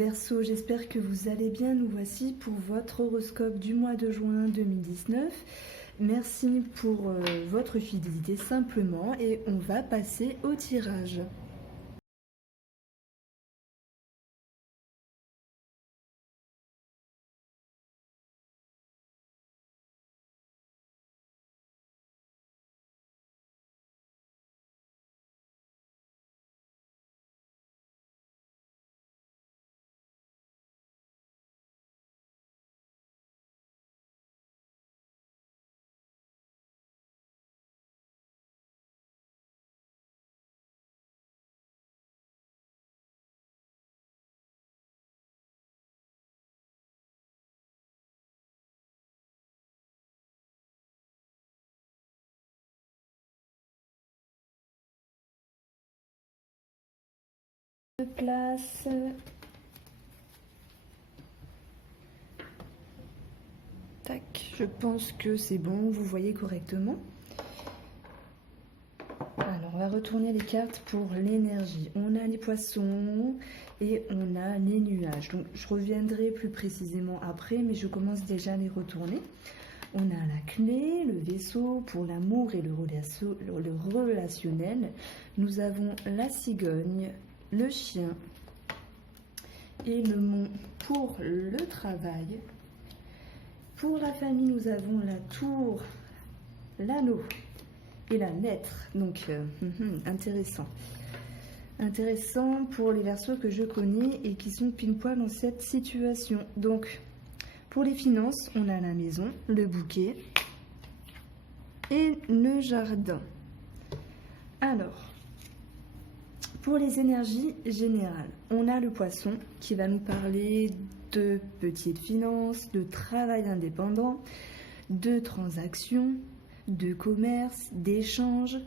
Verseau, j'espère que vous allez bien. Nous voici pour votre horoscope du mois de juin 2019. Merci pour votre fidélité simplement et on va passer au tirage. Place. Tac, je pense que c'est bon, vous voyez correctement. Alors, on va retourner les cartes pour l'énergie. On a les poissons et on a les nuages. Donc, je reviendrai plus précisément après, mais je commence déjà à les retourner. On a la clé, le vaisseau pour l'amour et le relationnel. Nous avons la cigogne, le chien et le mont pour le travail. Pour la famille, nous avons la tour, l'anneau et la lettre. Donc, intéressant. Intéressant pour les Verseaux que je connais et qui sont pile poil dans cette situation. Donc, pour les finances, on a la maison, le bouquet et le jardin. Alors, pour les énergies générales, on a le poisson qui va nous parler de petites finances, de travail indépendant, de transactions, de commerce, d'échanges.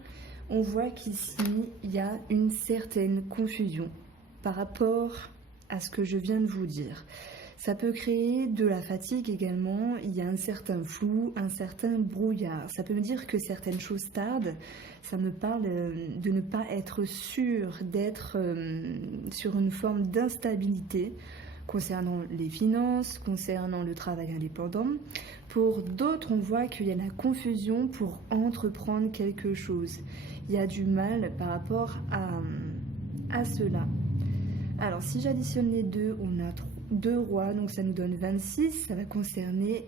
On voit qu'ici, il y a une certaine confusion par rapport à ce que je viens de vous dire. Ça peut créer de la fatigue également, il y a un certain flou, un certain brouillard. Ça peut me dire que certaines choses tardent, ça me parle de ne pas être sûr, d'être sur une forme d'instabilité concernant les finances, concernant le travail indépendant. Pour d'autres, on voit qu'il y a la confusion pour entreprendre quelque chose. Il y a du mal par rapport à cela. Alors, si j'additionne les deux, on a 2 rois, donc ça nous donne 26. Ça va concerner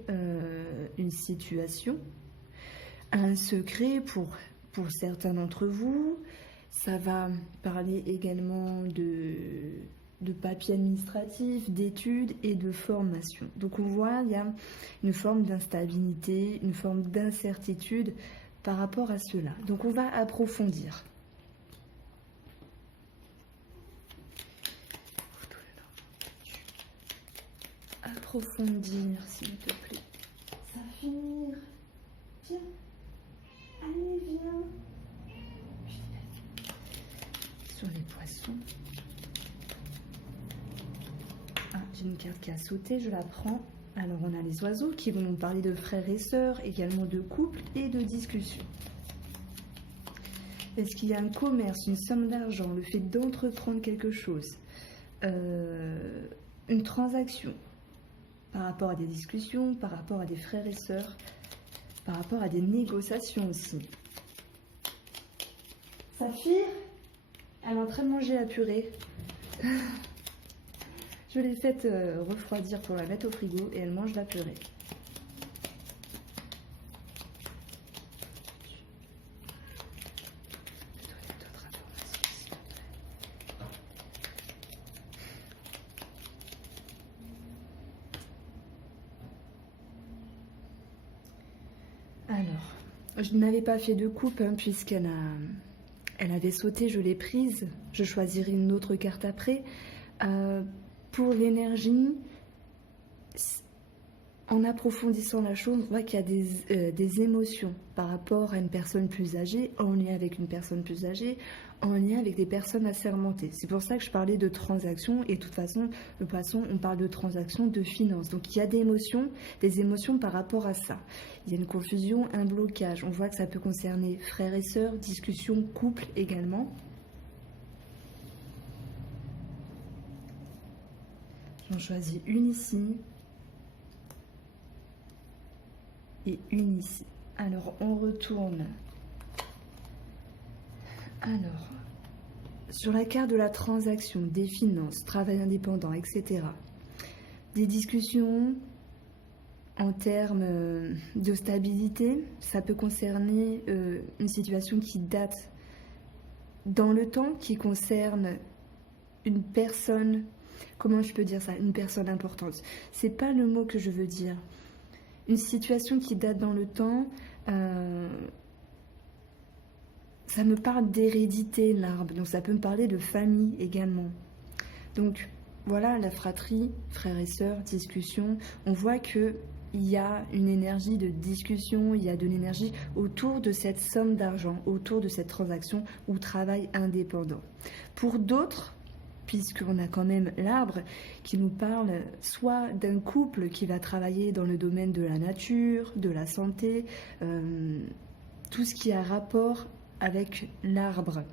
une situation, un secret pour certains d'entre vous. Ça va parler également de papiers administratifs, d'études et de formation. Donc on voit, il y a une forme d'instabilité, une forme d'incertitude par rapport à cela. Donc on va approfondir. Approfondir, s'il te plaît. Saphir, viens. Allez, viens. Sur les poissons. Ah, j'ai une carte qui a sauté, je la prends. Alors, on a les oiseaux qui vont nous parler de frères et sœurs, également de couple et de discussion. Est-ce qu'il y a un commerce, une somme d'argent, le fait d'entreprendre quelque chose, une transaction par rapport à des discussions, par rapport à des frères et sœurs, par rapport à des négociations aussi. Saphir, elle est en train de manger la purée. Je l'ai faite refroidir pour la mettre au frigo et elle mange la purée. Alors, je n'avais pas fait de coupe puisqu'elle avait sauté, je l'ai prise. Je choisirai une autre carte après. Pour l'énergie, en approfondissant la chose, on voit qu'il y a des émotions par rapport à une personne plus âgée, en lien avec une personne plus âgée, en lien avec des personnes assermentées. C'est pour ça que je parlais de transactions et de toute façon, le poisson, on parle de transactions, de finances. Donc il y a des émotions par rapport à ça. Il y a une confusion, un blocage. On voit que ça peut concerner frères et sœurs, discussion, couple également. J'en choisis une ici et une ici. Alors, on retourne. Alors, sur la carte de la transaction, des finances, travail indépendant, etc. Des discussions en termes de stabilité, ça peut concerner une situation qui date dans le temps, qui concerne une personne, comment je peux dire ça, une personne importante. C'est pas le mot que je veux dire. Une situation qui date dans le temps, ça me parle d'hérédité, l'arbre, donc ça peut me parler de famille également. Donc voilà, la fratrie, frères et sœurs, discussion, on voit que il y a une énergie de discussion, il y a de l'énergie autour de cette somme d'argent, autour de cette transaction ou travail indépendant. Pour d'autres, puisqu'on a quand même l'arbre qui nous parle soit d'un couple qui va travailler dans le domaine de la nature, de la santé, tout ce qui a rapport avec l'arbre,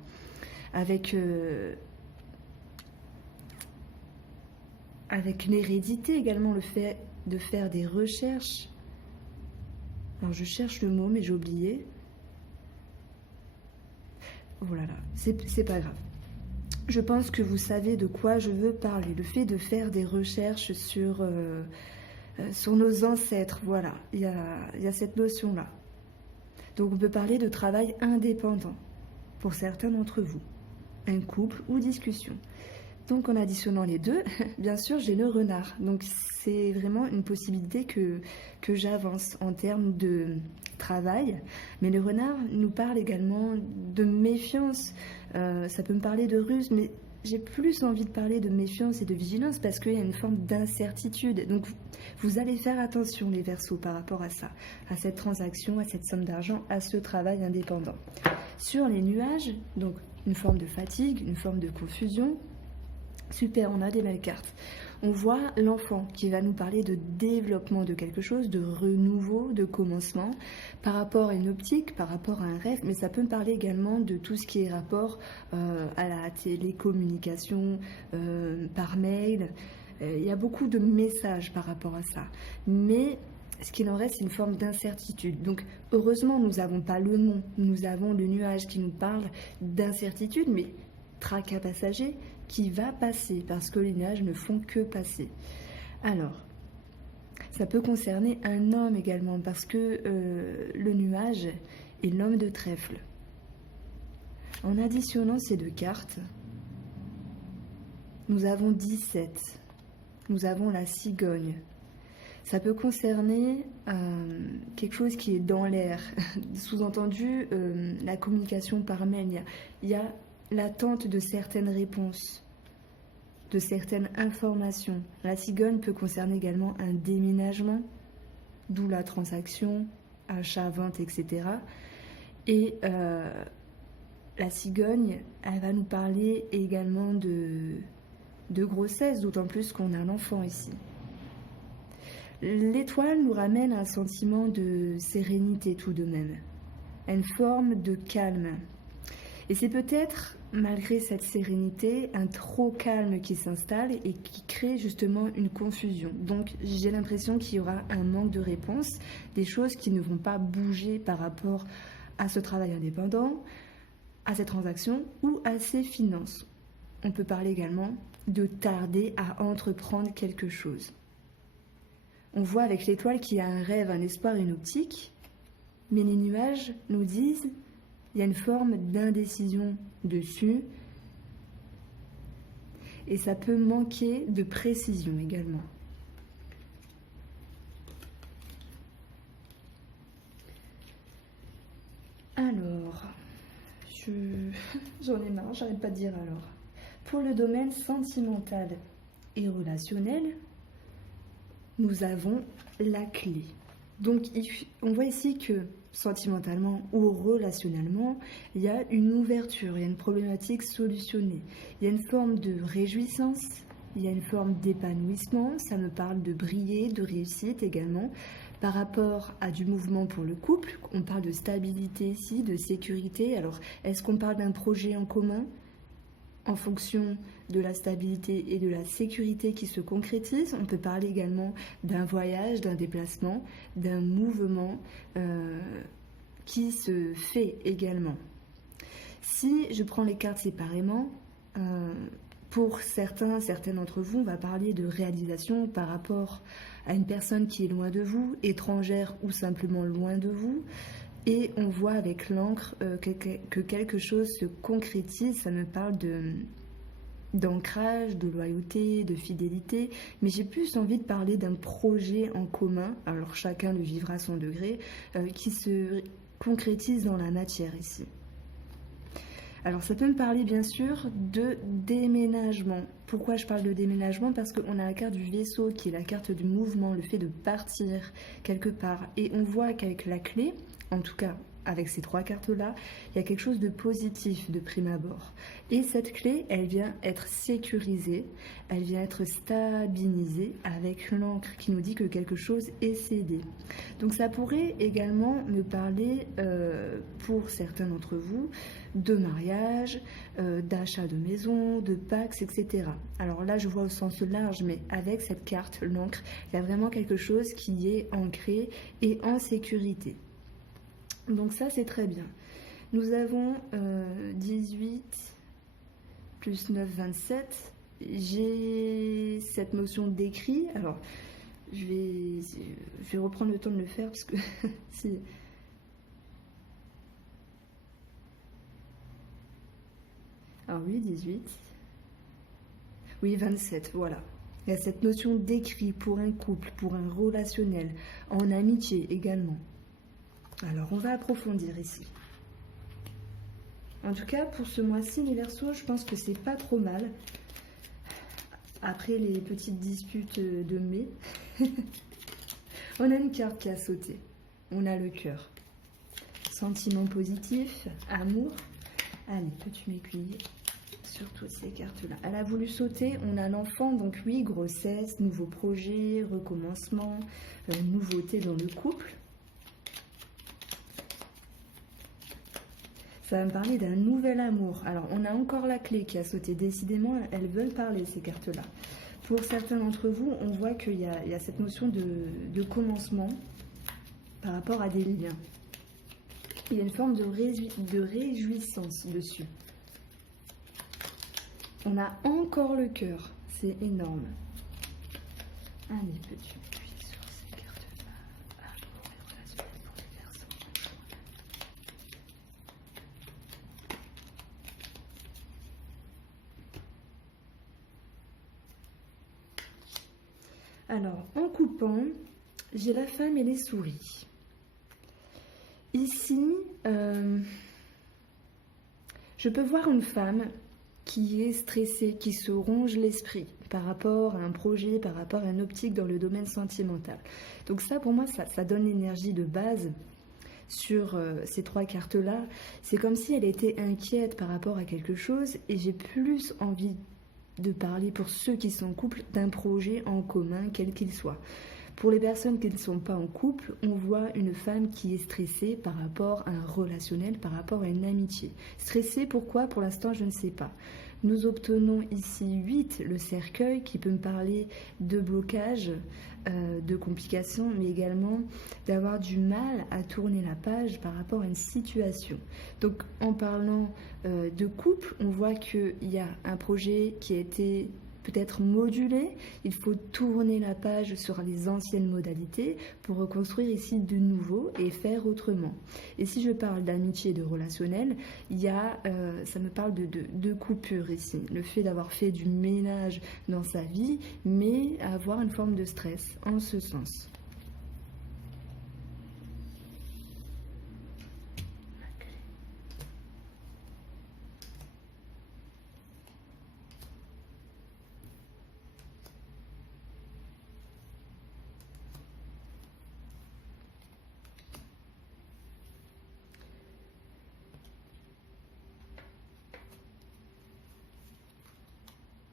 avec l'hérédité également, le fait de faire des recherches. Alors je cherche le mot mais j'ai oublié. Voilà, c'est pas grave. Je pense que vous savez de quoi je veux parler. Le fait de faire des recherches sur nos ancêtres, voilà, il y a cette notion-là. Donc on peut parler de travail indépendant pour certains d'entre vous, un couple ou discussion. Donc en additionnant les deux, bien sûr j'ai le renard. Donc c'est vraiment une possibilité que j'avance en termes de travail. Mais le renard nous parle également de méfiance. Ça peut me parler de ruse, mais j'ai plus envie de parler de méfiance et de vigilance parce qu'il y a une forme d'incertitude. Donc vous allez faire attention les Verseaux par rapport à ça, à cette transaction, à cette somme d'argent, à ce travail indépendant. Sur les nuages, donc une forme de fatigue, une forme de confusion. Super, on a des belles cartes. On voit l'enfant qui va nous parler de développement de quelque chose, de renouveau, de commencement, par rapport à une optique, par rapport à un rêve, mais ça peut me parler également de tout ce qui est rapport à la télécommunication, par mail. Il y a beaucoup de messages par rapport à ça. Mais ce qu'il en reste, c'est une forme d'incertitude. Donc, heureusement, nous n'avons pas le nom, nous avons le nuage qui nous parle d'incertitude, mais tracas passager qui va passer, parce que les nuages ne font que passer. Alors, ça peut concerner un homme également, parce que le nuage est l'homme de trèfle. En additionnant ces deux cartes, nous avons 17. Nous avons la cigogne. Ça peut concerner quelque chose qui est dans l'air. Sous-entendu, la communication par mail. Il y a l'attente de certaines réponses, de certaines informations. La cigogne peut concerner également un déménagement, d'où la transaction, achat, vente, etc. Et la cigogne, elle va nous parler également de grossesse, d'autant plus qu'on a l'enfant ici. L'étoile nous ramène à un sentiment de sérénité tout de même, une forme de calme. Et c'est peut-être, malgré cette sérénité, un trop calme qui s'installe et qui crée justement une confusion. Donc j'ai l'impression qu'il y aura un manque de réponse, des choses qui ne vont pas bouger par rapport à ce travail indépendant, à cette transaction ou à ces finances. On peut parler également de tarder à entreprendre quelque chose. On voit avec l'étoile qu'il y a un rêve, un espoir, une optique, mais les nuages nous disent il y a une forme d'indécision dessus et ça peut manquer de précision également. Alors, j'en ai marre, j'arrête pas de dire alors. Pour le domaine sentimental et relationnel, nous avons la clé. Donc, on voit ici que sentimentalement ou relationnellement, il y a une ouverture, il y a une problématique solutionnée. Il y a une forme de réjouissance, il y a une forme d'épanouissement. Ça me parle de briller, de réussite également. Par rapport à du mouvement pour le couple, on parle de stabilité ici, de sécurité. Alors, est-ce qu'on parle d'un projet en commun ? en fonction de la stabilité et de la sécurité qui se concrétise. On peut parler également d'un voyage, d'un déplacement, d'un mouvement qui se fait également. Si je prends les cartes séparément, pour certaines d'entre vous, on va parler de réalisation par rapport à une personne qui est loin de vous, étrangère ou simplement loin de vous. Et on voit avec l'encre que quelque chose se concrétise. Ça me parle d'ancrage, de loyauté, de fidélité. Mais j'ai plus envie de parler d'un projet en commun, alors chacun le vivra à son degré, qui se concrétise dans la matière ici. Alors ça peut me parler bien sûr de déménagement. Pourquoi je parle de déménagement? Parce qu'on a la carte du vaisseau qui est la carte du mouvement, le fait de partir quelque part. Et on voit qu'avec la clé, en tout cas avec ces 3 cartes-là, il y a quelque chose de positif de prime abord. Et cette clé, elle vient être sécurisée, elle vient être stabilisée avec l'encre qui nous dit que quelque chose est cédé. Donc ça pourrait également me parler, pour certains d'entre vous, de mariage, d'achat de maison, de pax, etc. Alors là, je vois au sens large, mais avec cette carte, l'encre, il y a vraiment quelque chose qui est ancré et en sécurité. Donc ça, c'est très bien. Nous avons 18 plus 9, 27. J'ai cette notion d'écrit. Alors, je vais reprendre le temps de le faire parce que si... Alors oui, 18. Oui, 27, voilà. Il y a cette notion d'écrit pour un couple, pour un relationnel, en amitié également. Alors, on va approfondir ici. En tout cas, pour ce mois-ci, les Verseaux, je pense que c'est pas trop mal. Après les petites disputes de mai, on a une carte qui a sauté. On a le cœur. Sentiment positif, amour. Allez, peux-tu m'aiguiller sur toutes ces cartes-là? Elle a voulu sauter. On a l'enfant, donc oui, grossesse, nouveau projet, recommencement, nouveauté dans le couple. Ça va me parler d'un nouvel amour. Alors, on a encore la clé qui a sauté. Décidément, elles veulent parler, ces cartes-là. Pour certains d'entre vous, on voit qu'il y a cette notion de commencement par rapport à des liens. Il y a une forme de réjouissance dessus. On a encore le cœur. C'est énorme. Allez, peux-tu m'appuyer sur ces cartes-là? Amour et relationnel pour les Verseaux. Alors, en coupant, j'ai la femme et les souris. Ici, je peux voir une femme qui est stressée, qui se ronge l'esprit par rapport à un projet, par rapport à une optique dans le domaine sentimental. Donc ça, pour moi, ça donne l'énergie de base sur ces 3 cartes-là. C'est comme si elle était inquiète par rapport à quelque chose et j'ai plus envie de parler, pour ceux qui sont en couple, d'un projet en commun, quel qu'il soit. Pour les personnes qui ne sont pas en couple, on voit une femme qui est stressée par rapport à un relationnel, par rapport à une amitié. Stressée, pourquoi? Pour l'instant, je ne sais pas. Nous obtenons ici 8, le cercueil, qui peut me parler de blocage, de complications, mais également d'avoir du mal à tourner la page par rapport à une situation. Donc, en parlant de couple, on voit qu'il y a un projet qui a été peut-être modulé. Il faut tourner la page sur les anciennes modalités pour reconstruire ici de nouveau et faire autrement. Et si je parle d'amitié et de relationnel, il y a, ça me parle de coupure ici. Le fait d'avoir fait du ménage dans sa vie, mais avoir une forme de stress en ce sens.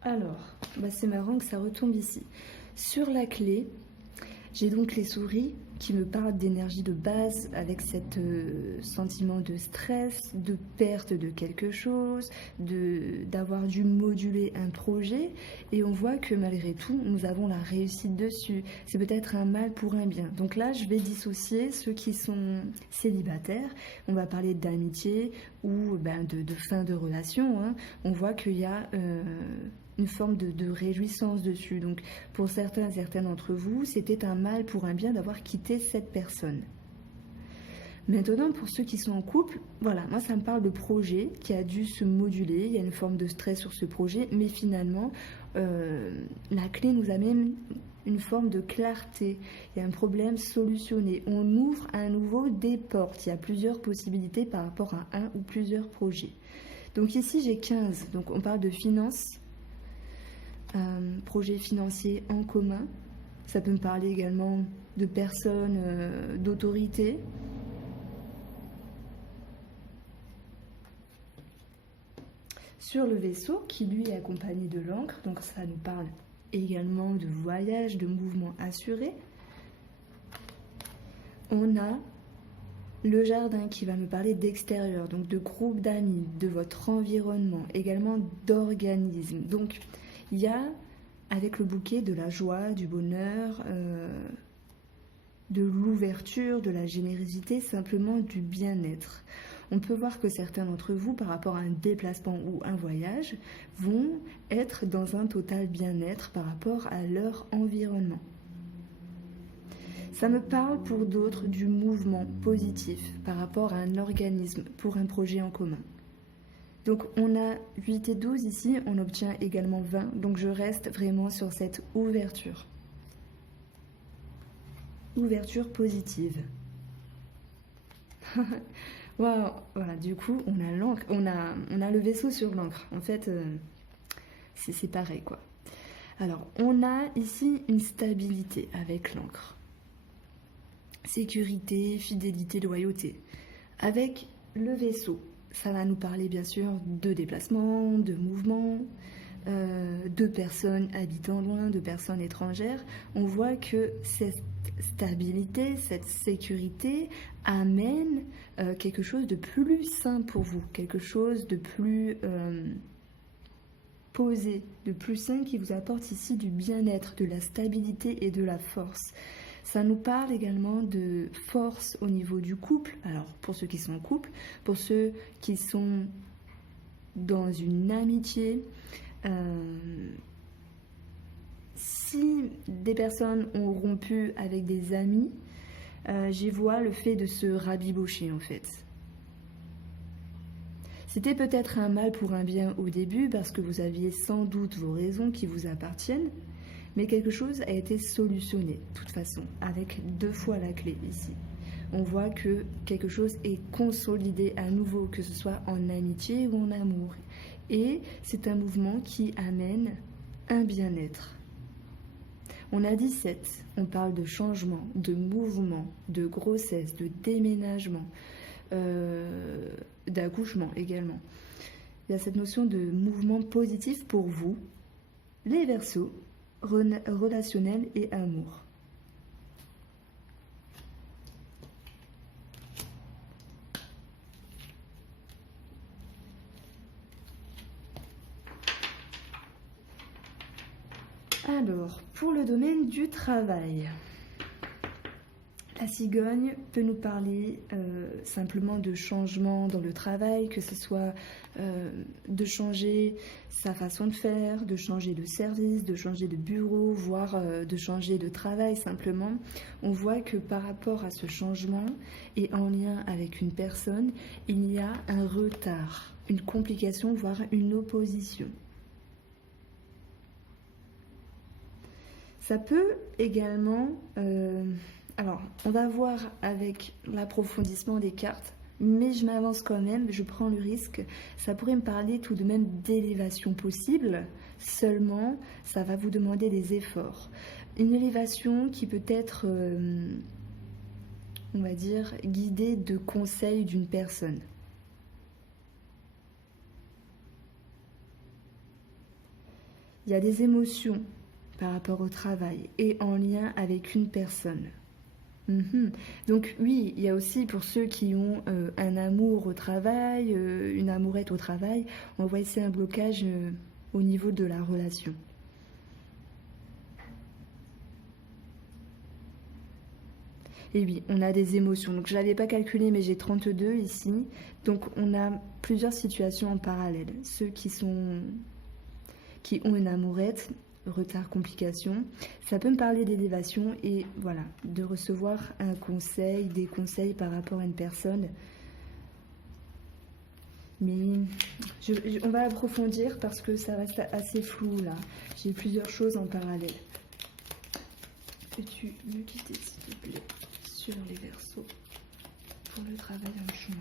Alors, c'est marrant que ça retombe ici. Sur la clé, j'ai donc les souris qui me parle d'énergie de base avec cet sentiment de stress, de perte de quelque chose, d'avoir dû moduler un projet. Et on voit que malgré tout, nous avons la réussite dessus. C'est peut-être un mal pour un bien. Donc là, je vais dissocier ceux qui sont célibataires. On va parler d'amitié ou de fin de relation. Hein. On voit qu'il y a une forme de réjouissance dessus. Donc pour certains et certaines d'entre vous, c'était un mal pour un bien d'avoir quitté cette personne. Maintenant, pour ceux qui sont en couple, voilà, moi ça me parle de projet qui a dû se moduler, il y a une forme de stress sur ce projet, mais finalement, la clé nous amène une forme de clarté, il y a un problème solutionné, on ouvre à nouveau des portes, il y a plusieurs possibilités par rapport à un ou plusieurs projets. Donc ici j'ai 15, donc on parle de finances, projet financier en commun. Ça peut me parler également de personnes d'autorité. Sur le vaisseau qui lui est accompagné de l'encre, donc ça nous parle également de voyage, de mouvement assuré. On a le jardin qui va me parler d'extérieur, donc de groupe d'amis, de votre environnement, également d'organisme. Donc il y a, avec le bouquet, de la joie, du bonheur, de l'ouverture, de la générosité, simplement du bien-être. On peut voir que certains d'entre vous, par rapport à un déplacement ou un voyage, vont être dans un total bien-être par rapport à leur environnement. Ça me parle pour d'autres du mouvement positif par rapport à un organisme pour un projet en commun. Donc on a 8 et 12 ici, on obtient également 20, donc je reste vraiment sur cette ouverture. Ouverture positive. Wow, voilà, du coup on a l'encre, on a le vaisseau sur l'encre. En fait, c'est pareil quoi. Alors on a ici une stabilité avec l'encre. Sécurité, fidélité, loyauté. Avec le vaisseau. Ça va nous parler bien sûr de déplacement, de mouvement, de personnes habitant loin, de personnes étrangères. On voit que cette stabilité, cette sécurité amène quelque chose de plus sain pour vous, quelque chose de plus posé, de plus sain qui vous apporte ici du bien-être, de la stabilité et de la force. Ça nous parle également de force au niveau du couple. Alors, pour ceux qui sont en couple, pour ceux qui sont dans une amitié, si des personnes ont rompu avec des amis, j'y vois le fait de se rabibocher en fait. C'était peut-être un mal pour un bien au début parce que vous aviez sans doute vos raisons qui vous appartiennent. Mais quelque chose a été solutionné, de toute façon, avec 2 fois la clé ici. On voit que quelque chose est consolidé à nouveau, que ce soit en amitié ou en amour. Et c'est un mouvement qui amène un bien-être. On a 17, on parle de changement, de mouvement, de grossesse, de déménagement, d'accouchement également. Il y a cette notion de mouvement positif pour vous, les Verseaux, relationnel et amour. Alors, pour le domaine du travail, la cigogne peut nous parler simplement de changement dans le travail, que ce soit de changer sa façon de faire, de changer de service, de changer de bureau, voire de changer de travail simplement. On voit que par rapport à ce changement et en lien avec une personne, il y a un retard, une complication, voire une opposition. Ça peut également... alors, on va voir avec l'approfondissement des cartes, mais je m'avance quand même, je prends le risque. Ça pourrait me parler tout de même d'élévation possible, seulement ça va vous demander des efforts. Une élévation qui peut être, on va dire, guidée de conseils d'une personne. Il y a des émotions par rapport au travail et en lien avec une personne. Mhm. Donc oui, il y a aussi pour ceux qui ont un amour au travail, une amourette au travail, on voit ici un blocage au niveau de la relation. Et oui, on a des émotions. Donc je ne l'avais pas calculé, mais j'ai 32 ici. Donc on a plusieurs situations en parallèle. Ceux qui ont une amourette, retard, complication. Ça peut me parler d'élévation et voilà, de recevoir un conseil, des conseils par rapport à une personne. Mais on va approfondir parce que ça reste assez flou là. J'ai plusieurs choses en parallèle. Peux-tu me guider s'il te plaît sur les Verseaux pour le travail en juin?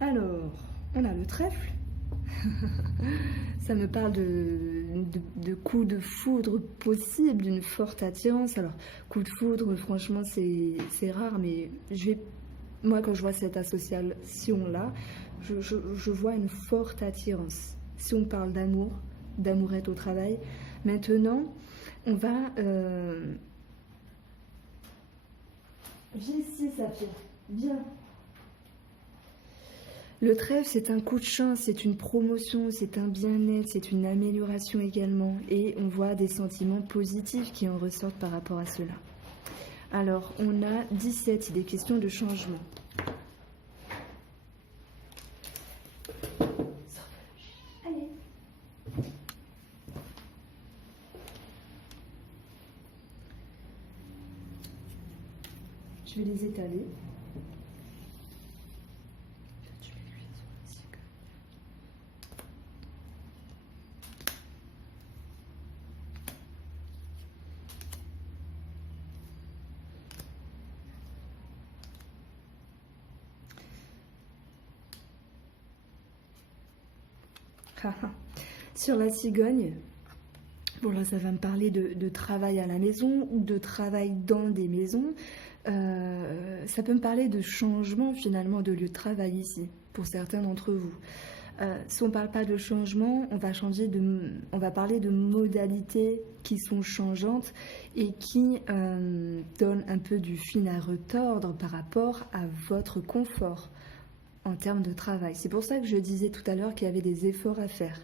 Alors, on a le trèfle. Ça me parle de coups de foudre possible, d'une forte attirance. Alors, coup de foudre, franchement, c'est rare, mais moi, quand je vois cette association-là, je vois une forte attirance. Si on parle d'amour, d'amourette au travail, maintenant, on va... Viens ici, Saphir, viens. Le trèfle, c'est un coup de chance, c'est une promotion, c'est un bien-être, c'est une amélioration également. Et on voit des sentiments positifs qui en ressortent par rapport à cela. Alors, on a 17, il est question de changement. Allez. Je vais les étaler. Sur la cigogne, bon là ça va me parler de travail à la maison ou de travail dans des maisons. Ça peut me parler de changement finalement de lieu de travail ici, pour certains d'entre vous. Si on ne parle pas de changement, on va parler de modalités qui sont changeantes et qui donnent un peu du fil à retordre par rapport à votre confort en termes de travail. C'est pour ça que je disais tout à l'heure qu'il y avait des efforts à faire.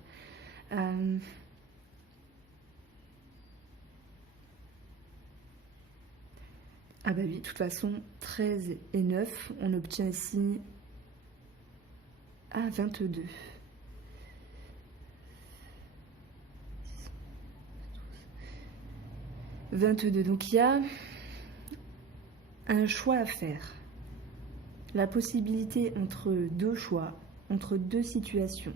Ah bah oui, de toute façon, 13 et 9, on obtient ici 22. Donc il y a un choix à faire. La possibilité entre deux choix, entre deux situations.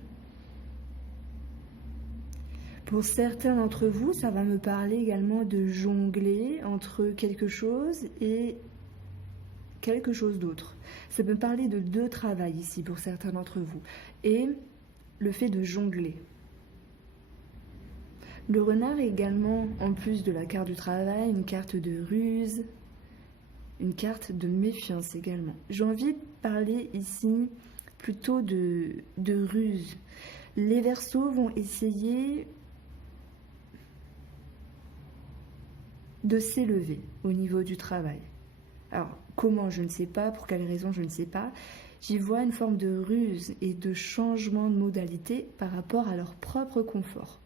Pour certains d'entre vous, ça va me parler également de jongler entre quelque chose et quelque chose d'autre. Ça peut me parler de deux travails ici pour certains d'entre vous. Et le fait de jongler. Le renard est également, en plus de la carte du travail, une carte de ruse, une carte de méfiance également. J'ai envie de parler ici plutôt de ruse. Les Verseaux vont essayer de s'élever au niveau du travail. Alors, comment, je ne sais pas, pour quelle raison, je ne sais pas. J'y vois une forme de ruse et de changement de modalité par rapport à leur propre confort.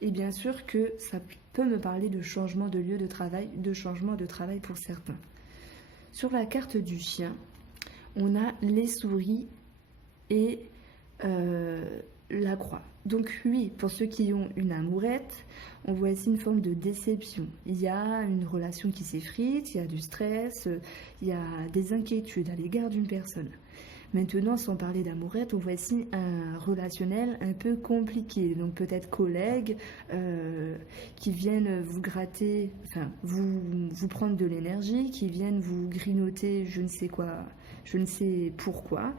Et bien sûr que ça peut me parler de changement de lieu de travail, de changement de travail pour certains. Sur la carte du chien, on a les souris et la croix. Donc oui, pour ceux qui ont une amourette, on voit ici une forme de déception. Il y a une relation qui s'effrite, il y a du stress, il y a des inquiétudes à l'égard d'une personne. Maintenant, sans parler d'amourette, on voit ici un relationnel un peu compliqué. Donc peut-être collègues qui viennent vous gratter, enfin vous prendre de l'énergie, qui viennent vous grignoter je ne sais quoi, je ne sais pourquoi.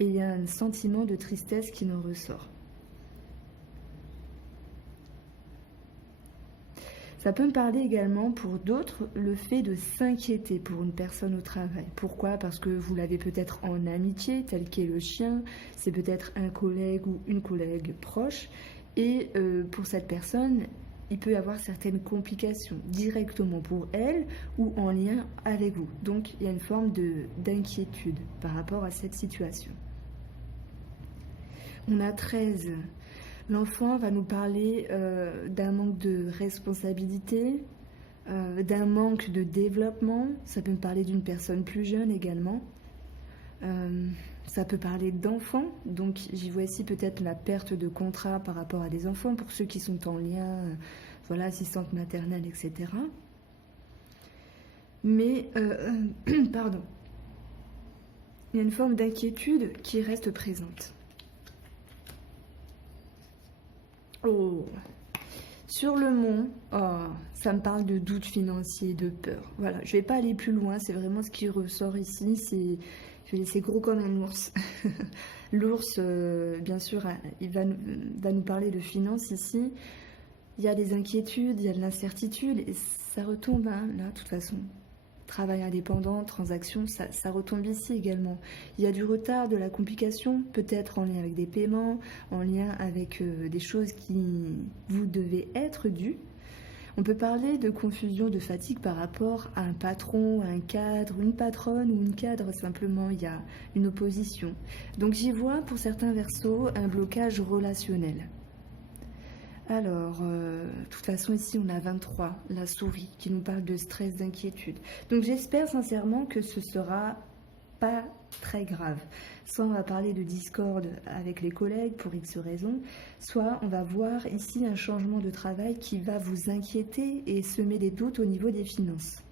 Et il y a un sentiment de tristesse qui en ressort. Ça peut me parler également pour d'autres le fait de s'inquiéter pour une personne au travail. Pourquoi? Parce que vous l'avez peut-être en amitié, tel qu'est le chien, c'est peut-être un collègue ou une collègue proche. Et pour cette personne, il peut y avoir certaines complications directement pour elle ou en lien avec vous. Donc il y a une forme d'inquiétude par rapport à cette situation. On a 13. L'enfant va nous parler d'un manque de responsabilité, d'un manque de développement. Ça peut me parler d'une personne plus jeune également. Ça peut parler d'enfants. Donc j'y vois ici peut-être la perte de contrat par rapport à des enfants pour ceux qui sont en lien, voilà, assistante maternelle, etc. Mais, pardon, il y a une forme d'inquiétude qui reste présente. Oh, sur le mont, oh, ça me parle de doute financier, de peur. Voilà, je vais pas aller plus loin, c'est vraiment ce qui ressort ici. Je vais laisser gros comme un ours. L'ours, bien sûr, il va nous parler de finances ici. Il y a des inquiétudes, il y a de l'incertitude, et ça retombe là, de toute façon. Travail indépendant, transaction, ça retombe ici également. Il y a du retard, de la complication, peut-être en lien avec des paiements, en lien avec des choses qui vous devez être dues. On peut parler de confusion, de fatigue par rapport à un patron, à un cadre, une patronne ou une cadre, simplement il y a une opposition. Donc j'y vois pour certains versos un blocage relationnel. Alors, de toute façon, ici, on a 23, la souris, qui nous parle de stress, d'inquiétude. Donc, j'espère sincèrement que ce sera pas très grave. Soit on va parler de discorde avec les collègues pour X raisons, soit on va voir ici un changement de travail qui va vous inquiéter et semer des doutes au niveau des finances.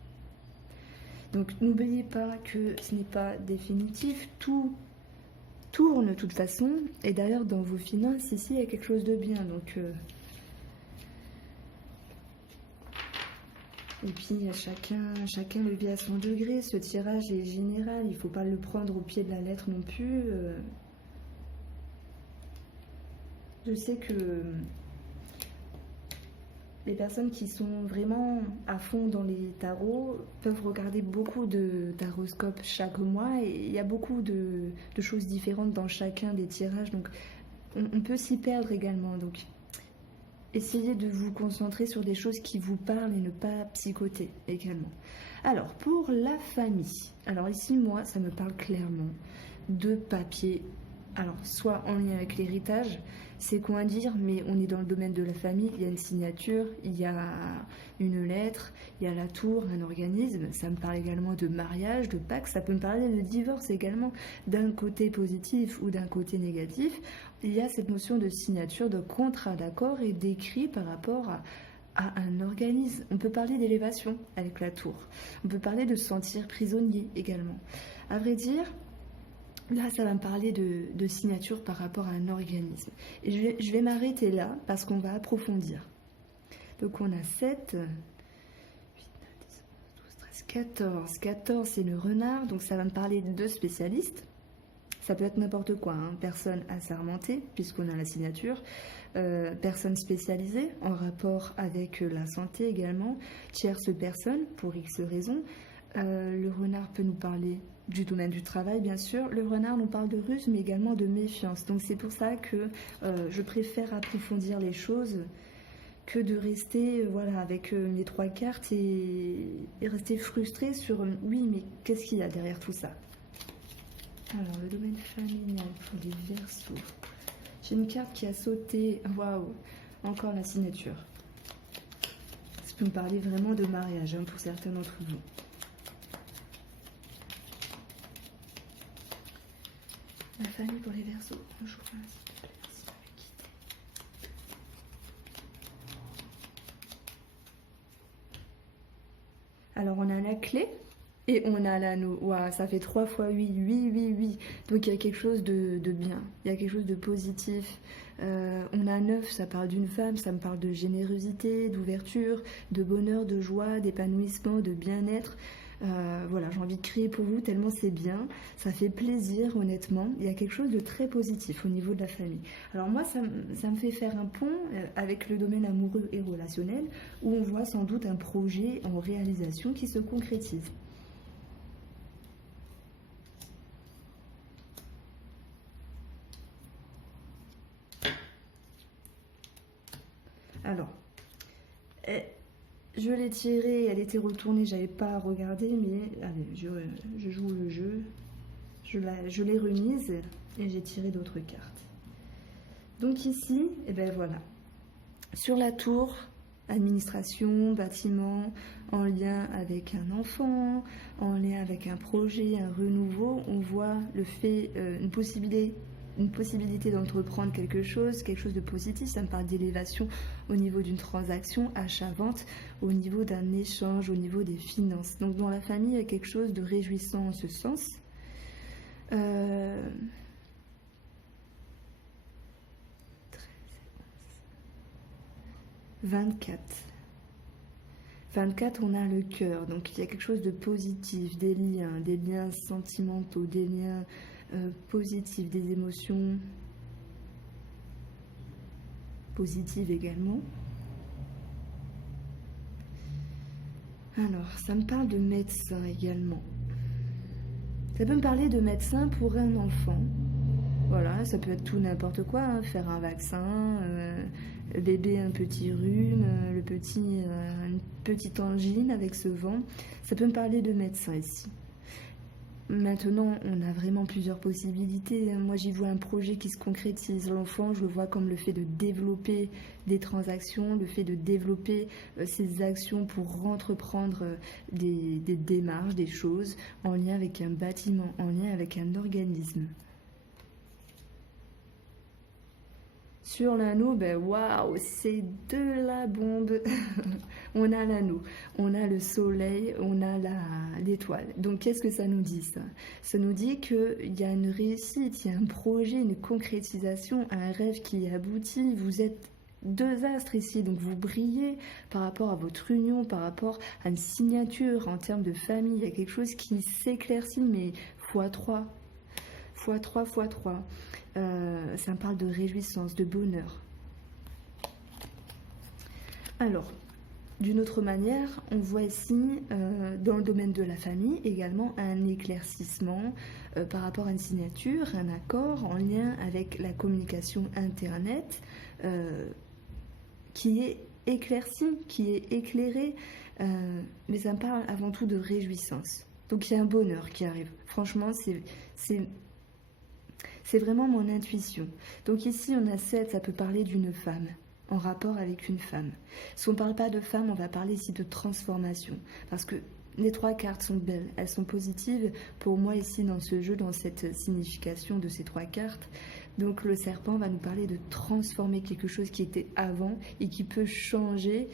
Donc, n'oubliez pas que ce n'est pas définitif, tout tourne de toute façon, et d'ailleurs, dans vos finances, ici, il y a quelque chose de bien, donc... Et puis chacun le vit à son degré. Ce tirage est général, il ne faut pas le prendre au pied de la lettre non plus. Je sais que les personnes qui sont vraiment à fond dans les tarots peuvent regarder beaucoup de taroscopes chaque mois et il y a beaucoup de choses différentes dans chacun des tirages. Donc on peut s'y perdre également. Donc essayez de vous concentrer sur des choses qui vous parlent et ne pas psychoter également. Alors, pour la famille. Alors ici, moi, ça me parle clairement de papier. Alors, soit en lien avec l'héritage, c'est quoi à dire, mais on est dans le domaine de la famille. Il y a une signature, il y a une lettre, il y a la tour, un organisme. Ça me parle également de mariage, de pacte. Ça peut me parler de divorce également, d'un côté positif ou d'un côté négatif. Il y a cette notion de signature, de contrat d'accord et d'écrit par rapport à un organisme. On peut parler d'élévation avec la tour. On peut parler de se sentir prisonnier également. À vrai dire, là, ça va me parler de signature par rapport à un organisme. Et je vais m'arrêter là parce qu'on va approfondir. Donc on a 7, 8, 9, 10, 12, 13, 14. 14, c'est le renard, donc ça va me parler de spécialistes. Ça peut être n'importe quoi, hein. Personne assermentée, puisqu'on a la signature, personne spécialisée en rapport avec la santé également, tierce personne pour X raisons. Le renard peut nous parler du domaine du travail, bien sûr. Le renard nous parle de ruse, mais également de méfiance. Donc c'est pour ça que je préfère approfondir les choses que de rester voilà, avec mes 3 cartes et rester frustré sur oui, mais qu'est-ce qu'il y a derrière tout ça? Alors, le domaine familial pour les Verseaux. J'ai une carte qui a sauté. Waouh! Encore la signature. Ça peut me parler vraiment de mariage hein, pour certains d'entre vous. La famille pour les Verseaux. Bonjour, s'il te plaît. Merci de me quitter. Alors, on a la clé. Et on a l'anneau. Waouh, ça fait 3 fois 8. 8, 8, 8. Donc il y a quelque chose de bien. Il y a quelque chose de positif. On a 9, ça parle d'une femme. Ça me parle de générosité, d'ouverture, de bonheur, de joie, d'épanouissement, de bien-être. Voilà, j'ai envie de crier pour vous tellement c'est bien, ça fait plaisir honnêtement, il y a quelque chose de très positif au niveau de la famille. Alors moi ça me fait faire un pont avec le domaine amoureux et relationnel où on voit sans doute un projet en réalisation qui se concrétise. Alors, je l'ai tirée, elle était retournée, j'avais pas regardé, mais allez, je joue le jeu. Je l'ai remise et j'ai tiré d'autres cartes. Donc ici, et ben voilà, sur la tour, administration, bâtiment, en lien avec un enfant, en lien avec un projet, un renouveau, on voit le fait, une possibilité d'entreprendre quelque chose de positif. Ça me parle d'élévation au niveau d'une transaction, achat-vente, au niveau d'un échange, au niveau des finances. Donc dans la famille, il y a quelque chose de réjouissant en ce sens. 24. 24, on a le cœur, donc il y a quelque chose de positif, des liens sentimentaux, des liens positifs, des émotions positives également. Alors, ça me parle de médecin également. Ça peut me parler de médecin pour un enfant. Voilà, ça peut être tout n'importe quoi, hein, faire un vaccin, le bébé un petit rhume, une petite angine avec ce vent. Ça peut me parler de médecin ici. Maintenant, on a vraiment plusieurs possibilités. Moi, j'y vois un projet qui se concrétise. L'enfant, je le vois comme le fait de développer des transactions, le fait de développer ses actions pour entreprendre des démarches, des choses en lien avec un bâtiment, en lien avec un organisme. Sur l'anneau, ben waouh, c'est de la bombe. On a l'anneau, on a le soleil, on a l'étoile. Donc qu'est-ce que ça nous dit ça? Ça nous dit qu'il y a une réussite, il y a un projet, une concrétisation, un rêve qui aboutit. Vous êtes deux astres ici, donc vous brillez par rapport à votre union, par rapport à une signature en termes de famille. Il y a quelque chose qui s'éclaircit, mais x3. x3, x3. Ça me parle de réjouissance, de bonheur. Alors, d'une autre manière, on voit ici, dans le domaine de la famille, également un éclaircissement par rapport à une signature, un accord en lien avec la communication Internet qui est éclairci, qui est éclairé, mais ça me parle avant tout de réjouissance. Donc il y a un bonheur qui arrive. Franchement, c'est vraiment mon intuition. Donc ici, on a 7, ça peut parler d'une femme, en rapport avec une femme. Si on ne parle pas de femme, on va parler ici de transformation. Parce que les 3 cartes sont belles, elles sont positives pour moi ici dans ce jeu, dans cette signification de ces 3 cartes. Donc le serpent va nous parler de transformer quelque chose qui était avant et qui peut changer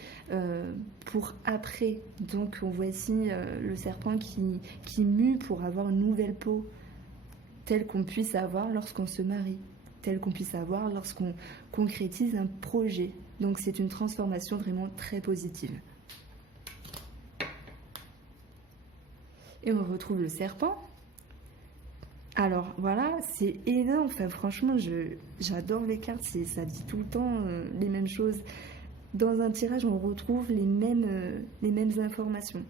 pour après. Donc on voit ici le serpent qui mue pour avoir une nouvelle peau, telle qu'on puisse avoir lorsqu'on se marie, telle qu'on puisse avoir lorsqu'on concrétise un projet. Donc c'est une transformation vraiment très positive. Et on retrouve le serpent. Alors voilà, c'est énorme. Enfin, franchement, j'adore les cartes. Ça dit tout le temps les mêmes choses. Dans un tirage, on retrouve les mêmes informations.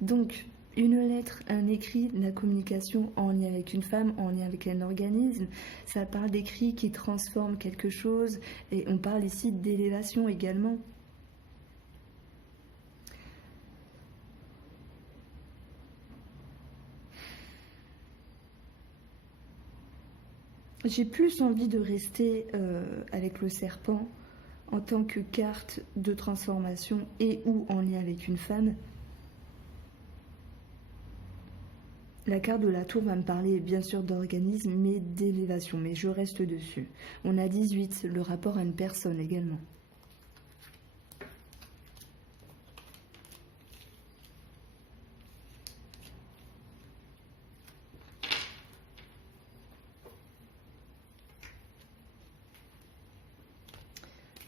Donc, une lettre, un écrit, la communication en lien avec une femme, en lien avec un organisme. Ça parle d'écrit qui transforme quelque chose. Et on parle ici d'élévation également. J'ai plus envie de rester avec le serpent en tant que carte de transformation et ou en lien avec une femme. La carte de la tour va me parler bien sûr d'organisme, mais d'élévation, mais je reste dessus. On a 18, le rapport à une personne également.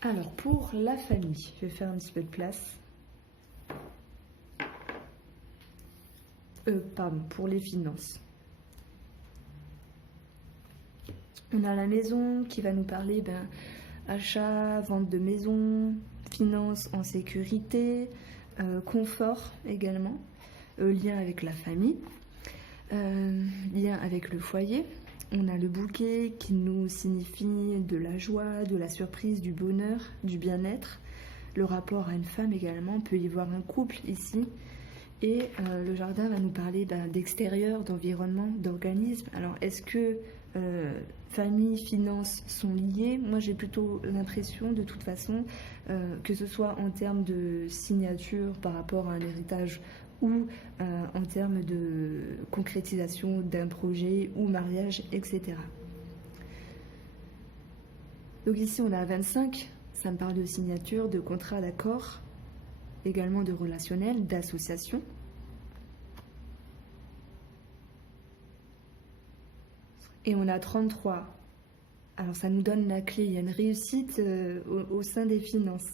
Alors, pour la famille, je vais faire un petit peu de place. pour les finances. On a la maison qui va nous parler achat, vente de maison, finances en sécurité, confort également, lien avec la famille, lien avec le foyer. On a le bouquet qui nous signifie de la joie, de la surprise, du bonheur, du bien-être. Le rapport à une femme également, on peut y voir un couple ici. Et le jardin va nous parler d'extérieur, d'environnement, d'organisme. Alors est-ce que famille, finances sont liées? Moi j'ai plutôt l'impression de toute façon que ce soit en termes de signature par rapport à un héritage ou en termes de concrétisation d'un projet ou mariage, etc. Donc ici on a 25, ça me parle de signature, de contrat, d'accord, également de relationnel, d'association. Et on a 33. Alors ça nous donne la clé, il y a une réussite au sein des finances.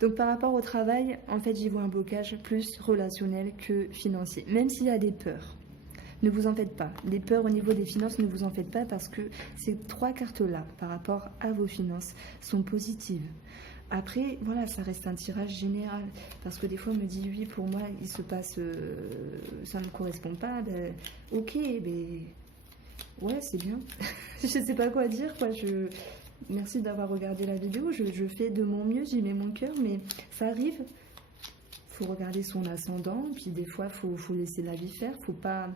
Donc par rapport au travail, en fait j'y vois un blocage plus relationnel que financier, même s'il y a des peurs. Ne vous en faites pas. Les peurs au niveau des finances, ne vous en faites pas parce que ces 3 cartes-là, par rapport à vos finances, sont positives. Après, voilà, ça reste un tirage général. Parce que des fois, on me dit, oui, pour moi, il se passe, ça ne me correspond pas. Ok, ouais, c'est bien. Je ne sais pas quoi dire, quoi. Merci d'avoir regardé la vidéo. Je fais de mon mieux, j'y mets mon cœur, mais ça arrive. Il faut regarder son ascendant, puis des fois, il faut laisser la vie faire. Il ne faut pas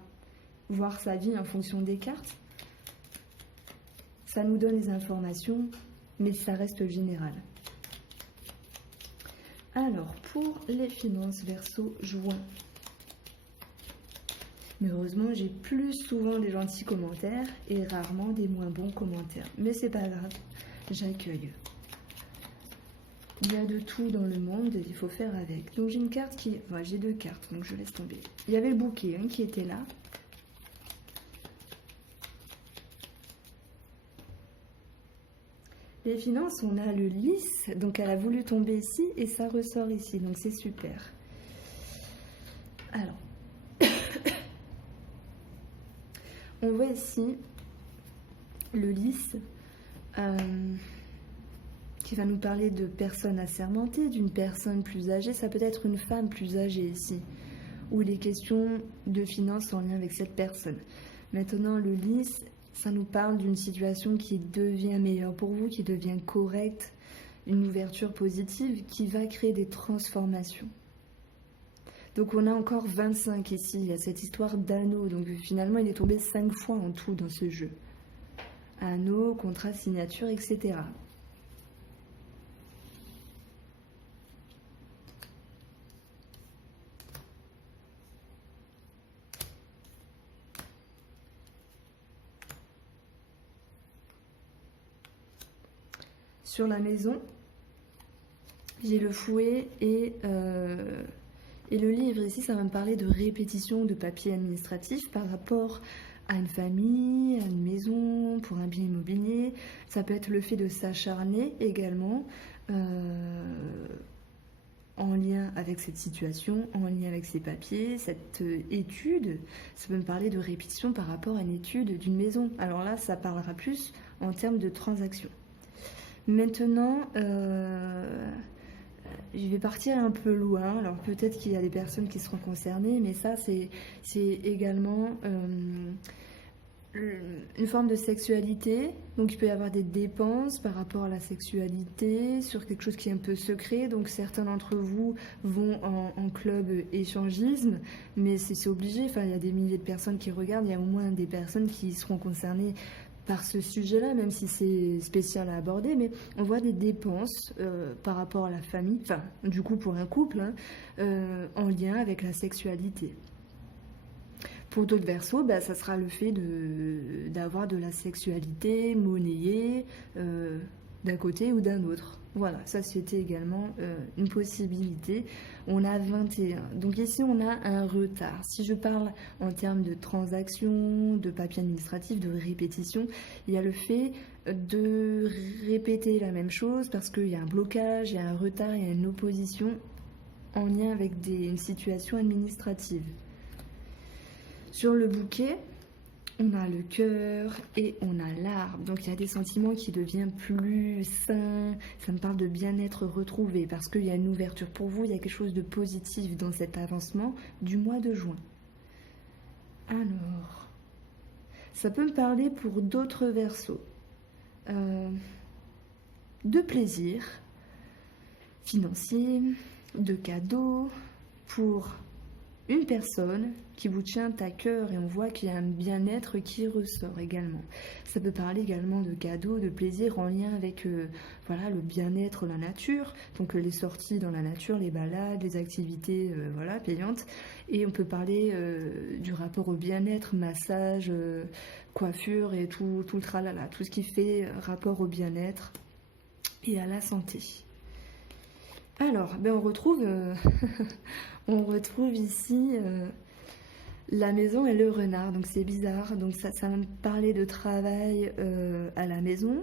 voir sa vie en fonction des cartes. Ça nous donne les informations, mais ça reste général. Alors, pour les finances, Verseau, juin. Mais heureusement, j'ai plus souvent des gentils commentaires et rarement des moins bons commentaires. Mais c'est pas grave, j'accueille. Il y a de tout dans le monde, il faut faire avec. Donc j'ai une carte qui... Enfin, j'ai 2 cartes, donc je laisse tomber. Il y avait le bouquet qui était là. Les finances, on a le lys, donc elle a voulu tomber ici et ça ressort ici, donc c'est super. Alors, on voit ici le lys qui va nous parler de personnes assermentées, d'une personne plus âgée, ça peut être une femme plus âgée ici, ou les questions de finances en lien avec cette personne. Maintenant, le lys, ça nous parle d'une situation qui devient meilleure pour vous, qui devient correcte, une ouverture positive qui va créer des transformations. Donc on a encore 25 ici, il y a cette histoire d'anneau, donc finalement il est tombé 5 fois en tout dans ce jeu. Anneau, contrat, signature, etc. Sur la maison, j'ai le fouet et le livre. Ici, ça va me parler de répétition de papier administratif par rapport à une famille, à une maison, pour un bien immobilier. Ça peut être le fait de s'acharner également en lien avec cette situation, en lien avec ces papiers, cette étude. Ça peut me parler de répétition par rapport à une étude d'une maison. Alors là, ça parlera plus en termes de transaction. Maintenant, je vais partir un peu loin. Alors peut-être qu'il y a des personnes qui seront concernées, mais ça, c'est également une forme de sexualité. Donc il peut y avoir des dépenses par rapport à la sexualité, sur quelque chose qui est un peu secret. Donc certains d'entre vous vont en club échangisme, mais c'est obligé. Enfin, il y a des milliers de personnes qui regardent. Il y a au moins des personnes qui seront concernées par ce sujet-là, même si c'est spécial à aborder, mais on voit des dépenses par rapport à la famille, enfin, du coup pour un couple, en lien avec la sexualité. Pour d'autres Verseaux, ça sera le fait d'avoir de la sexualité monnayée d'un côté ou d'un autre. Voilà, ça c'était également une possibilité. On a 21. Donc ici on a un retard. Si je parle en termes de transactions, de papier administratif, de répétition, il y a le fait de répéter la même chose parce qu'il y a un blocage, il y a un retard, il y a une opposition en lien avec une situation administrative. Sur le bouquet, on a le cœur et on a l'arbre. Donc il y a des sentiments qui deviennent plus sains. Ça me parle de bien-être retrouvé parce qu'il y a une ouverture pour vous. Il y a quelque chose de positif dans cet avancement du mois de juin. Alors, ça peut me parler pour d'autres versos. De plaisir financier, de cadeaux pour une personne qui vous tient à cœur et on voit qu'il y a un bien-être qui ressort également. Ça peut parler également de cadeaux, de plaisir en lien avec voilà, le bien-être, la nature, donc les sorties dans la nature, les balades, les activités voilà, payantes. Et on peut parler du rapport au bien-être, massage, coiffure et tout le tralala, tout ce qui fait rapport au bien-être et à la santé. Alors, ben on retrouve ici la maison et le renard, donc c'est bizarre. Donc ça va me parler de travail à la maison.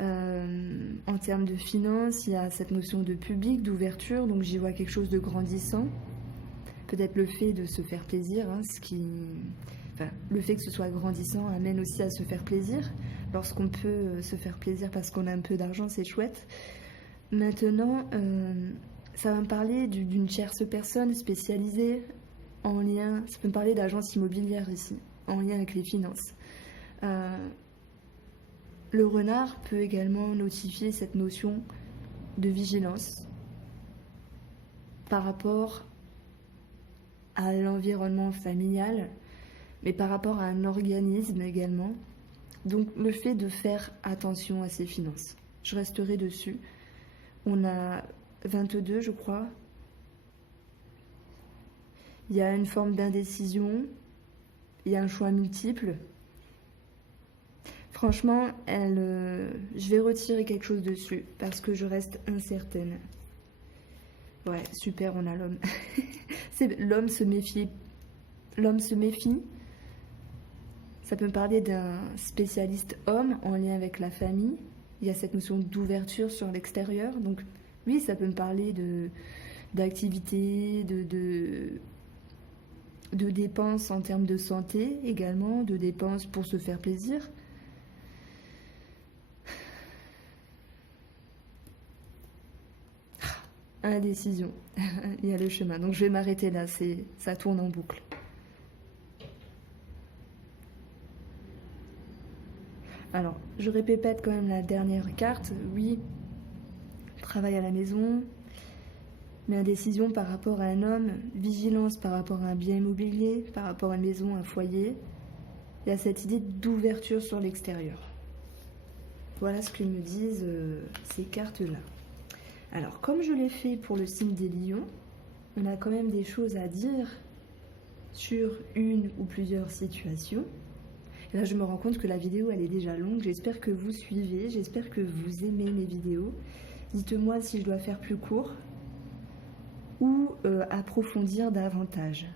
En termes de finances, il y a cette notion de public, d'ouverture, donc j'y vois quelque chose de grandissant. Peut-être le fait de se faire plaisir, hein, le fait que ce soit grandissant amène aussi à se faire plaisir. Lorsqu'on peut se faire plaisir parce qu'on a un peu d'argent, c'est chouette. Maintenant, ça va me parler d'une tierce personne spécialisée en lien, ça peut me parler d'agence immobilière ici, en lien avec les finances. Le renard peut également notifier cette notion de vigilance par rapport à l'environnement familial, mais par rapport à un organisme également. Donc le fait de faire attention à ses finances. Je resterai dessus. On a 22, je crois. Il y a une forme d'indécision. Il y a un choix multiple. Franchement, je vais retirer quelque chose dessus parce que je reste incertaine. Ouais, super, on a l'homme. L'homme se méfie. L'homme se méfie. Ça peut me parler d'un spécialiste homme en lien avec la famille. Il y a cette notion d'ouverture sur l'extérieur. Donc oui, ça peut me parler d'activités, de dépenses en termes de santé également, de dépenses pour se faire plaisir. Indécision. Il y a le chemin. Donc je vais m'arrêter là, ça tourne en boucle. Alors, je répète quand même la dernière carte. Oui, travail à la maison, mais indécision par rapport à un homme, vigilance par rapport à un bien immobilier, par rapport à une maison, un foyer. Il y a cette idée d'ouverture sur l'extérieur. Voilà ce que me disent ces cartes-là. Alors, comme je l'ai fait pour le signe des lions, on a quand même des choses à dire sur une ou plusieurs situations. Et là, je me rends compte que la vidéo, elle est déjà longue. J'espère que vous suivez, j'espère que vous aimez mes vidéos. Dites-moi si je dois faire plus court ou approfondir davantage.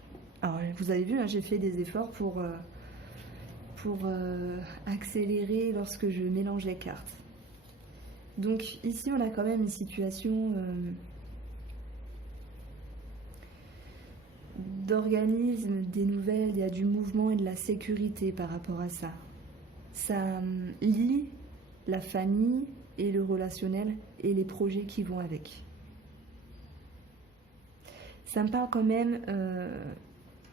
Alors, vous avez vu, hein, j'ai fait des efforts pour accélérer lorsque je mélange les cartes. Donc, ici, on a quand même une situation d'organisme, des nouvelles, il y a du mouvement et de la sécurité par rapport à ça. Ça lie la famille et le relationnel et les projets qui vont avec. Ça me parle quand même,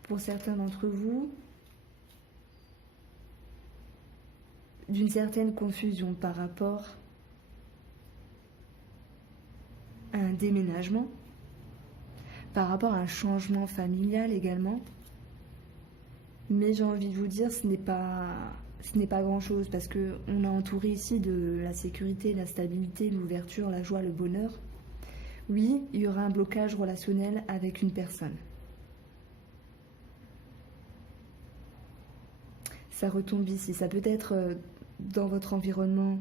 pour certains d'entre vous, d'une certaine confusion par rapport à un déménagement, par rapport à un changement familial également. Mais j'ai envie de vous dire, ce n'est pas grand-chose parce qu'on a entouré ici de la sécurité, la stabilité, l'ouverture, la joie, le bonheur. Oui, il y aura un blocage relationnel avec une personne. Ça retombe ici. Ça peut être dans votre environnement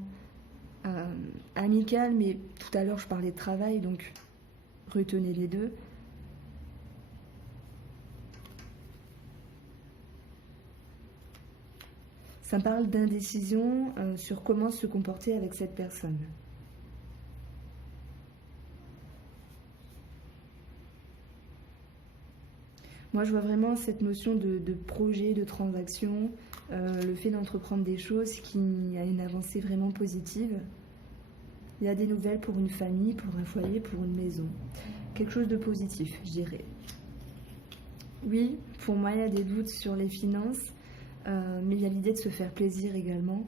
amical, mais tout à l'heure je parlais de travail, donc retenez les deux. Ça me parle d'indécision sur comment se comporter avec cette personne. Moi, je vois vraiment cette notion de projet, de transaction, le fait d'entreprendre des choses qui a une avancée vraiment positive. Il y a des nouvelles pour une famille, pour un foyer, pour une maison. Quelque chose de positif, je dirais. Oui, pour moi, il y a des doutes sur les finances, mais il y a l'idée de se faire plaisir également.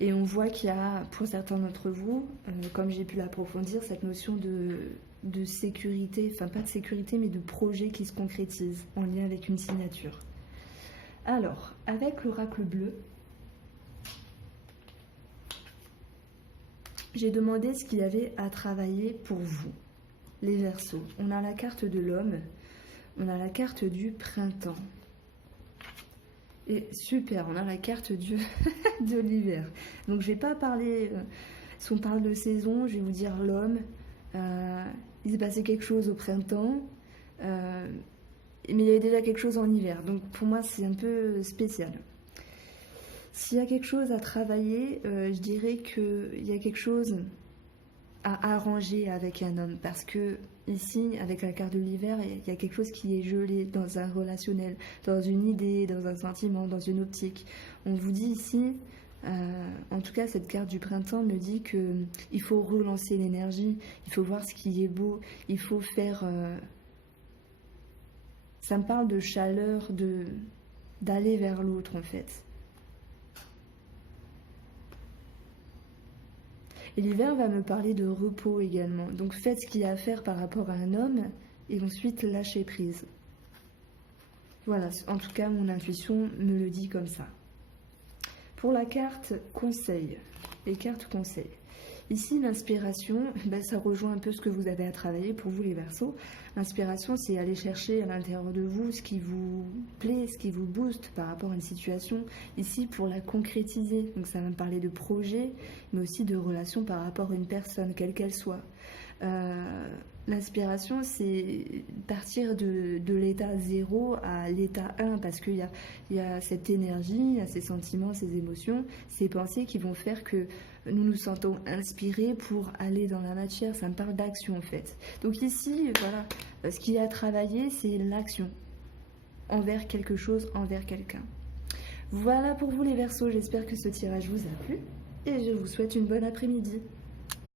Et on voit qu'il y a, pour certains d'entre vous, comme j'ai pu l'approfondir, cette notion de sécurité, enfin pas de sécurité, mais de projet qui se concrétise en lien avec une signature. Alors, avec l'oracle bleu, j'ai demandé ce qu'il y avait à travailler pour vous, les Verseaux. On a la carte de l'homme, on a la carte du printemps. Et super, on a la carte de l'hiver. Donc je vais pas parler, si on parle de saison, je vais vous dire l'homme. Il s'est passé quelque chose au printemps, mais il y avait déjà quelque chose en hiver. Donc pour moi c'est un peu spécial. S'il y a quelque chose à travailler, je dirais qu'il y a quelque chose à arranger avec un homme. Parce que ici, avec la carte de l'hiver, il y a quelque chose qui est gelé dans un relationnel, dans une idée, dans un sentiment, dans une optique. On vous dit ici, en tout cas cette carte du printemps me dit qu'il faut relancer l'énergie, il faut voir ce qui est beau, il faut faire... ça me parle de chaleur, d'aller vers l'autre en fait. Et l'hiver va me parler de repos également. Donc faites ce qu'il y a à faire par rapport à un homme et ensuite lâchez prise. Voilà, en tout cas mon intuition me le dit comme ça. Pour la carte conseil, les cartes conseil. Ici l'inspiration, ça rejoint un peu ce que vous avez à travailler pour vous les Verseaux. L'inspiration c'est aller chercher à l'intérieur de vous ce qui vous plaît, ce qui vous booste par rapport à une situation. Ici pour la concrétiser, donc ça va me parler de projet, mais aussi de relation par rapport à une personne, quelle qu'elle soit. L'inspiration, c'est partir de l'état 0 à l'état 1, parce qu'il y a cette énergie, il y a ces sentiments, ces émotions, ces pensées qui vont faire que nous nous sentons inspirés pour aller dans la matière. Ça me parle d'action en fait. Donc ici, voilà, ce qu'il y a à travailler, c'est l'action envers quelque chose, envers quelqu'un. Voilà pour vous les Verseaux, j'espère que ce tirage vous a plu et je vous souhaite une bonne après-midi.